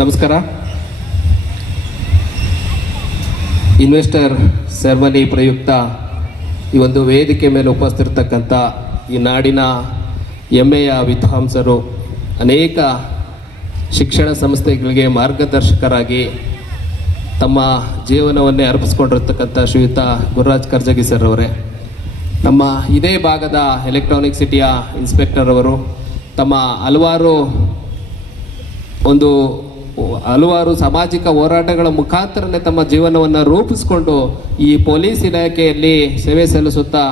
ನಮಸ್ಕಾರ. Investor ceremony ಪ್ರಯುಕ್ತ ಈ ಒಂದು ವೇದಿಕೆ ಮೇಲೆ ಉಪಸ್ಥಿತರ್ತಕ್ಕಂಥ ಈ ನಾಡಿನ ಹೆಮ್ಮೆಯ ವಿದ್ವಾಂಸರು, ಅನೇಕ ಶಿಕ್ಷಣ ಸಂಸ್ಥೆಗಳಿಗೆ ಮಾರ್ಗದರ್ಶಕರಾಗಿ ತಮ್ಮ ಜೀವನವನ್ನೇ ಅರ್ಪಿಸ್ಕೊಂಡಿರ್ತಕ್ಕಂಥ ಶ್ರೀಯುತ ಗುರುರಾಜ್ ಕರ್ಜಗಿ ಸರ್ ಅವರೇ, ನಮ್ಮ ಇದೇ ಭಾಗದ ಎಲೆಕ್ಟ್ರಾನಿಕ್ ಸಿಟಿಯ ಇನ್ಸ್ಪೆಕ್ಟರ್ ಅವರು ತಮ್ಮ ಹಲವಾರು ಸಾಮಾಜಿಕ ಹೋರಾಟಗಳ ಮುಖಾಂತರನೇ ತಮ್ಮ ಜೀವನವನ್ನು ರೂಪಿಸಿಕೊಂಡು ಈ ಪೊಲೀಸ್ ಇಲಾಖೆಯಲ್ಲಿ ಸೇವೆ ಸಲ್ಲಿಸುತ್ತಾ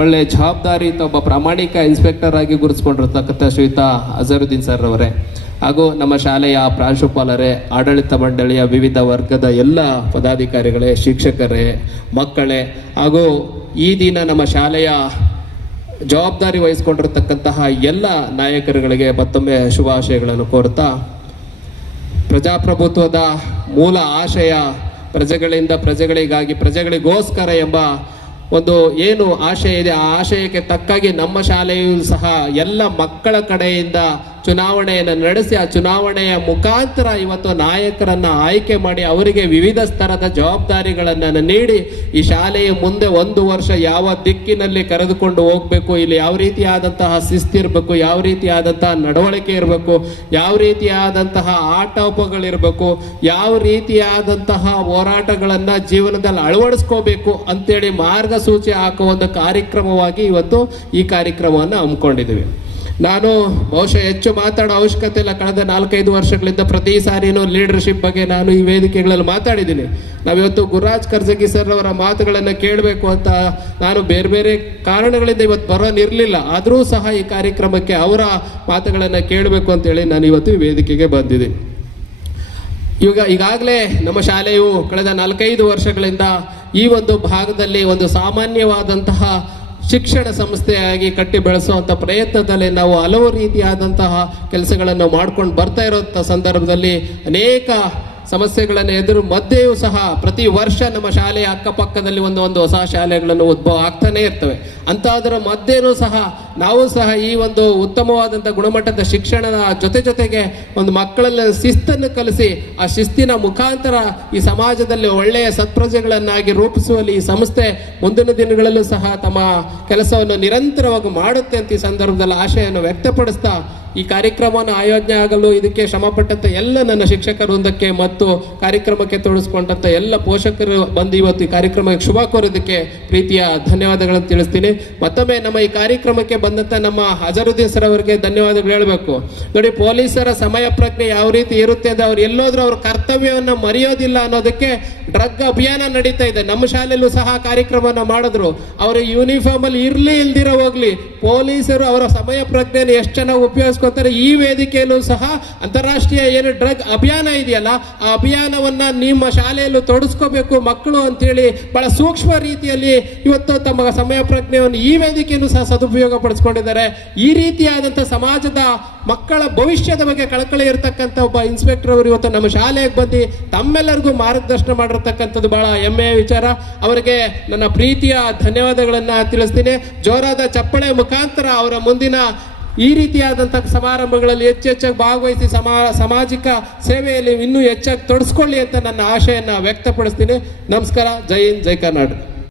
ಒಳ್ಳೆಯ ಜವಾಬ್ದಾರಿಯುತ ಒಬ್ಬ ಪ್ರಾಮಾಣಿಕ ಇನ್ಸ್ಪೆಕ್ಟರ್ ಆಗಿ ಗುರುತಿಸ್ಕೊಂಡಿರ್ತಕ್ಕಂಥ ಶ್ರೀಯುತ ಅಜರುದ್ದೀನ್ ಸರ್ ಅವರೇ, ಹಾಗೂ ನಮ್ಮ ಶಾಲೆಯ ಪ್ರಾಂಶುಪಾಲರೇ, ಆಡಳಿತ ಮಂಡಳಿಯ ವಿವಿಧ ವರ್ಗದ ಎಲ್ಲ ಪದಾಧಿಕಾರಿಗಳೇ, ಶಿಕ್ಷಕರೇ, ಮಕ್ಕಳೇ, ಹಾಗೂ ಈ ದಿನ ನಮ್ಮ ಶಾಲೆಯ ಜವಾಬ್ದಾರಿ ವಹಿಸ್ಕೊಂಡಿರ್ತಕ್ಕಂತಹ ಎಲ್ಲ ನಾಯಕರುಗಳಿಗೆ ಮತ್ತೊಮ್ಮೆ ಶುಭಾಶಯಗಳನ್ನು ಕೋರುತ್ತಾ, ಪ್ರಜಾಪ್ರಭುತ್ವದ ಮೂಲ ಆಶಯ ಪ್ರಜೆಗಳಿಂದ ಪ್ರಜೆಗಳಿಗಾಗಿ ಪ್ರಜೆಗಳಿಗೋಸ್ಕರ ಎಂಬ ಒಂದು ಏನು ಆಶಯ ಇದೆ, ಆ ಆಶಯಕ್ಕೆ ತಕ್ಕಾಗಿ ನಮ್ಮ ಶಾಲೆಯೂ ಸಹ ಎಲ್ಲ ಮಕ್ಕಳ ಕಡೆಯಿಂದ ಚುನಾವಣೆಯನ್ನು ನಡೆಸಿ ಆ ಚುನಾವಣೆಯ ಮುಖಾಂತರ ಇವತ್ತು ನಾಯಕರನ್ನು ಆಯ್ಕೆ ಮಾಡಿ ಅವರಿಗೆ ವಿವಿಧ ಸ್ತರದ ಜವಾಬ್ದಾರಿಗಳನ್ನು ನೀಡಿ ಈ ಶಾಲೆಯ ಮುಂದೆ ಒಂದು ವರ್ಷ ಯಾವ ದಿಕ್ಕಿನಲ್ಲಿ ಕರೆದುಕೊಂಡು ಹೋಗಬೇಕು, ಇಲ್ಲಿ ಯಾವ ರೀತಿಯಾದಂತಹ ಶಿಸ್ತಿರಬೇಕು, ಯಾವ ರೀತಿಯಾದಂತಹ ನಡವಳಿಕೆ ಇರಬೇಕು, ಯಾವ ರೀತಿಯಾದಂತಹ ಆಟೋಪಗಳಿರಬೇಕು, ಯಾವ ರೀತಿಯಾದಂತಹ ಹೋರಾಟಗಳನ್ನು ಜೀವನದಲ್ಲಿ ಅಳವಡಿಸ್ಕೋಬೇಕು ಅಂತೇಳಿ ಮಾರ್ಗಸೂಚಿ ಹಾಕುವ ಒಂದು ಕಾರ್ಯಕ್ರಮವಾಗಿ ಇವತ್ತು ಈ ಕಾರ್ಯಕ್ರಮವನ್ನು ಹಮ್ಮಿಕೊಂಡಿದ್ದೀವಿ. ನಾನು ಬಹುಶಃ ಹೆಚ್ಚು ಮಾತಾಡೋ ಅವಶ್ಯಕತೆ ಇಲ್ಲ. ಕಳೆದ 4-5 ವರ್ಷಗಳಿಂದ ಪ್ರತಿ ಸಾರಿನೂ ಲೀಡರ್ಶಿಪ್ ಬಗ್ಗೆ ನಾನು ಈ ವೇದಿಕೆಗಳಲ್ಲಿ ಮಾತಾಡಿದ್ದೀನಿ. ನಾವಿವತ್ತು ಗುರುರಾಜ್ ಕರ್ಜಗಿ ಸರ್ ಅವರ ಮಾತುಗಳನ್ನು ಕೇಳಬೇಕು ಅಂತ ನಾನು ಬೇರೆ ಬೇರೆ ಕಾರಣಗಳಿಂದ ಇವತ್ತು ಬರೋನಿರಲಿಲ್ಲ. ಆದರೂ ಸಹ ಈ ಕಾರ್ಯಕ್ರಮಕ್ಕೆ ಅವರ ಮಾತುಗಳನ್ನು ಕೇಳಬೇಕು ಅಂತೇಳಿ ನಾನು ಇವತ್ತು ಈ ವೇದಿಕೆಗೆ ಬಂದಿದ್ದೀನಿ. ಈಗಾಗಲೇ ನಮ್ಮ ಶಾಲೆಯು ಕಳೆದ 4-5 ವರ್ಷಗಳಿಂದ ಈ ಒಂದು ಭಾಗದಲ್ಲಿ ಒಂದು ಸಾಮಾನ್ಯವಾದಂತಹ ಶಿಕ್ಷಣ ಸಂಸ್ಥೆಯಾಗಿ ಕಟ್ಟಿ ಬೆಳೆಸುವಂಥ ಪ್ರಯತ್ನದಲ್ಲಿ ನಾವು ಹಲವು ರೀತಿಯಾದಂತಹ ಕೆಲಸಗಳನ್ನು ಮಾಡ್ಕೊಂಡು ಬರ್ತಾ ಇರೋಂಥ ಸಂದರ್ಭದಲ್ಲಿ ಅನೇಕ ಸಮಸ್ಯೆಗಳನ್ನು ಎದುರು ಮಧ್ಯೆಯೂ ಸಹ ಪ್ರತಿ ವರ್ಷ ನಮ್ಮ ಶಾಲೆಯ ಅಕ್ಕಪಕ್ಕದಲ್ಲಿ ಒಂದು ಹೊಸ ಶಾಲೆಗಳನ್ನು ಉದ್ಭವ ಆಗ್ತಾನೆ ಇರ್ತವೆ. ಅಂಥದ್ರ ಮಧ್ಯೆಯೂ ಸಹ ನಾವು ಸಹ ಈ ಒಂದು ಉತ್ತಮವಾದಂಥ ಗುಣಮಟ್ಟದ ಶಿಕ್ಷಣದ ಜೊತೆಗೆ ಒಂದು ಮಕ್ಕಳಲ್ಲಿ ಶಿಸ್ತನ್ನು ಕಲಿಸಿ ಆ ಶಿಸ್ತಿನ ಮುಖಾಂತರ ಈ ಸಮಾಜದಲ್ಲಿ ಒಳ್ಳೆಯ ಸತ್ಪ್ರಜೆಗಳನ್ನಾಗಿ ರೂಪಿಸುವಲ್ಲಿ ಈ ಸಂಸ್ಥೆ ಮುಂದಿನ ದಿನಗಳಲ್ಲೂ ಸಹ ತಮ್ಮ ಕೆಲಸವನ್ನು ನಿರಂತರವಾಗಿ ಮಾಡುತ್ತೆ ಅಂತ ಈ ಸಂದರ್ಭದಲ್ಲಿ ಆಶೆಯನ್ನು ವ್ಯಕ್ತಪಡಿಸ್ತಾ, ಈ ಕಾರ್ಯಕ್ರಮವನ್ನು ಆಯೋಜನೆ ಆಗಲು ಇದಕ್ಕೆ ಶ್ರಮಪಟ್ಟಂಥ ಎಲ್ಲ ನನ್ನ ಶಿಕ್ಷಕ ವೃಂದಕ್ಕೆ ಮತ್ತು ಕಾರ್ಯಕ್ರಮಕ್ಕೆ ತೊಡಗಿಸ್ಕೊಂಡಂಥ ಎಲ್ಲ ಪೋಷಕರು ಬಂದು ಇವತ್ತು ಈ ಕಾರ್ಯಕ್ರಮಕ್ಕೆ ಶುಭ ಕೋರೋದಕ್ಕೆ ಪ್ರೀತಿಯ ಧನ್ಯವಾದಗಳನ್ನು ತಿಳಿಸ್ತೀನಿ. ಮತ್ತೊಮ್ಮೆ ನಮ್ಮ ಈ ಕಾರ್ಯಕ್ರಮಕ್ಕೆ ಬಂದಂಥ ನಮ್ಮ ಅಜರುದ್ದೀನ್ ಸರ್ ಅವರಿಗೆ ಧನ್ಯವಾದಗಳು ಹೇಳಬೇಕು. ನೋಡಿ, ಪೊಲೀಸರ ಸಮಯ ಪ್ರಜ್ಞೆ ಯಾವ ರೀತಿ ಇರುತ್ತೆ ಅಂದರೆ ಅವ್ರು ಎಲ್ಲೋದ್ರೂ ಅವ್ರ ಕರ್ತವ್ಯವನ್ನು ಮರೆಯೋದಿಲ್ಲ ಅನ್ನೋದಕ್ಕೆ ಡ್ರಗ್ ಅಭಿಯಾನ ನಡೀತಾ ಇದೆ. ನಮ್ಮ ಶಾಲೆಯಲ್ಲೂ ಸಹ ಕಾರ್ಯಕ್ರಮವನ್ನು ಮಾಡಿದ್ರು. ಅವರು ಯೂನಿಫಾರ್ಮಲ್ಲಿ ಇಲ್ದಿರೋ ಹೋಗ್ಲಿ, ಪೊಲೀಸರು ಅವರ ಸಮಯ ಪ್ರಜ್ಞೆಯನ್ನು ಎಷ್ಟು ಚೆನ್ನಾಗಿ ಉಪಯೋಗಿಸ್ಕೊತಾರೆ. ಈ ವೇದಿಕೆಯಲ್ಲೂ ಸಹ ಅಂತಾರಾಷ್ಟ್ರೀಯ ಏನು ಡ್ರಗ್ ಅಭಿಯಾನ ಇದೆಯಲ್ಲ, ಆ ಅಭಿಯಾನವನ್ನ ನಿಮ್ಮ ಶಾಲೆಯಲ್ಲೂ ತೊಡಗಿಸ್ಕೋಬೇಕು ಮಕ್ಕಳು ಅಂತೇಳಿ ಬಹಳ ಸೂಕ್ಷ್ಮ ರೀತಿಯಲ್ಲಿ ಇವತ್ತು ತಮ್ಮ ಸಮಯ ಪ್ರಜ್ಞೆಯನ್ನು ಈ ವೇದಿಕೆಯನ್ನು ಸಹ ಸದುಪಯೋಗ ಪಡಿಸ್ಕೊಂಡಿದ್ದಾರೆ. ಈ ರೀತಿಯಾದಂಥ ಸಮಾಜದ ಮಕ್ಕಳ ಭವಿಷ್ಯದ ಬಗ್ಗೆ ಕಳಕಳಿ ಇರತಕ್ಕಂಥ ಒಬ್ಬ ಇನ್ಸ್ಪೆಕ್ಟರ್ ಅವರು ಇವತ್ತು ನಮ್ಮ ಶಾಲೆಗೆ ಬಂದು ತಮ್ಮೆಲ್ಲರಿಗೂ ಮಾರ್ಗದರ್ಶನ ಮಾಡಿರ್ತಕ್ಕಂಥದ್ದು ಬಹಳ ಹೆಮ್ಮೆಯ ವಿಚಾರ. ಅವರಿಗೆ ನನ್ನ ಪ್ರೀತಿಯ ಧನ್ಯವಾದಗಳನ್ನು ತಿಳಿಸ್ತೀನಿ. ಜೋರಾದ ಚಪ್ಪಳೆ ಮುಖಾಂತರ ಅವರ ಮುಂದಿನ ಈ ರೀತಿಯಾದಂಥ ಸಮಾರಂಭಗಳಲ್ಲಿ ಹೆಚ್ಚಾಗಿ ಭಾಗವಹಿಸಿ ಸಾಮಾಜಿಕ ಸೇವೆಯಲ್ಲಿ ಇನ್ನೂ ಹೆಚ್ಚಾಗಿ ತೊಡಗಿಸ್ಕೊಳ್ಳಿ ಅಂತ ನನ್ನ ಆಶೆಯನ್ನು ವ್ಯಕ್ತಪಡಿಸ್ತೀನಿ. ನಮಸ್ಕಾರ. ಜೈ ಹಿಂದ್, ಜೈ ಕರ್ನಾಟಕ.